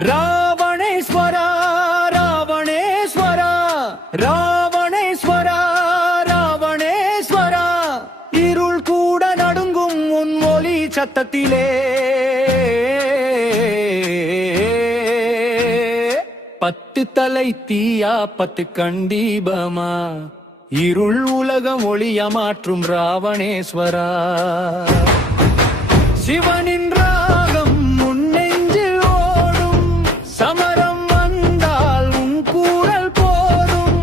ராவணேஸ்வரா ராவணேஸ்வரா ராவணேஸ்வரா ராவணேஸ்வரா இருள் கூட நடுங்கும் உன் ஒலி சத்தத்திலே பத்து தலை தீயா பத்து கண்டீபமா இருள் உலகம் ஒளிய மாற்றும் ராவணேஸ்வரா சிவனின் ராகம் முன்னெஞ்சில் ஓடும் சமரம் வந்தால் உன் கூறல் போதும்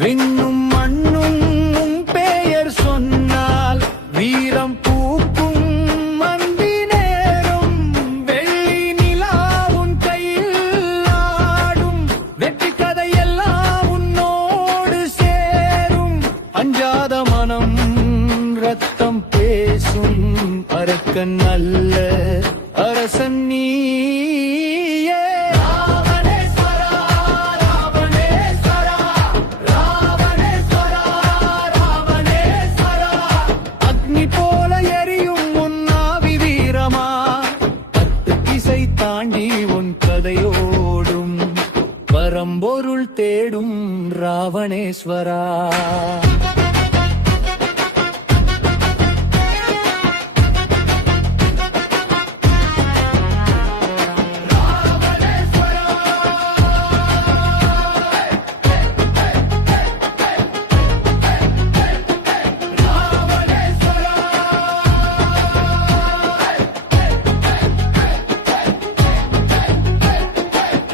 விண்ணும் மண்ணும் உன் பெயர் சொன்னால் வீரம் பூக்கும் மந்தி நேரும் வெள்ளி நிலா உன் கையில் ஆடும் வெற்றி கதையெல்லாம் உன்னோடு சேரும் அஞ்சாத மனம் ரத்தம் பேசும் அரக்கன் அல்ல அரசன் நீயே ராவணேஸ்வரா ராவணேஸ்வரா ராவணேஸ்வரா ராவணேஸ்வரா அக்னி போல எரியும் உன் ஆவி வீரமா பத்து திசை தாண்டி உன் கதையோடும் வரம்பொருள் தேடும் ராவணேஸ்வரா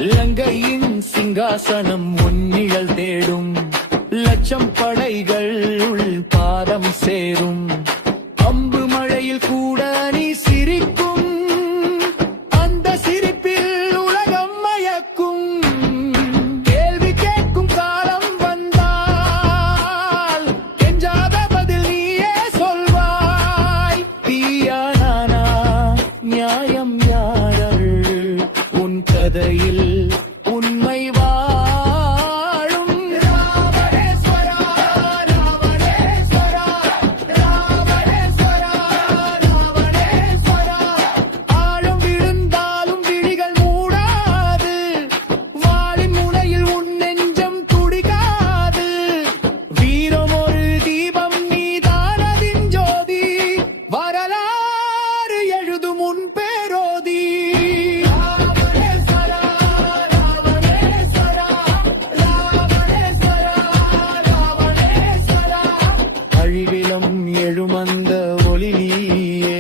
இலங்கையின் சிங்காசனம் உன்னிழல் தேடும் லட்சம் படைகள் உள் பாதம் சேரும் அம்பு மழையில் கூட நீ சிரிக்கும் அந்த சிரிப்பில் உலகம் மயக்கும் கேள்வி கேட்கும் காலம் வந்தால் கெஞ்சாத பதில் நீயே சொல்வாய் தீயா நானா நியாயம் யாரள் உன் கதையில் உண்மை வாழும் ராவணேஸ்வரா ராவணேஸ்வரா ராவணேஸ்வரா ராவணேஸ்வரா ஆழம் விழுந்தாலும் விழிகள் மூடாது வாளின் முனையில் உன் நெஞ்சம் துடிக்காது வீரம் ஒரு தீபம் நீதானதின் ஜோதி வரலாறு எழுதும் உன் பேரோதி அழிவிலம் எழுமந்த ஒளியே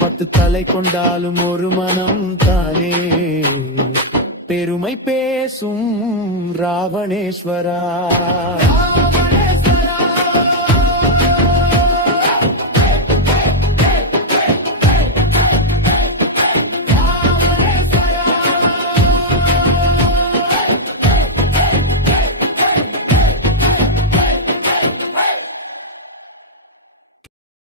பத்து தலை கொண்டாலும் ஒரு மனம் தானே பெருமை பேசும் ராவணேஸ்வரா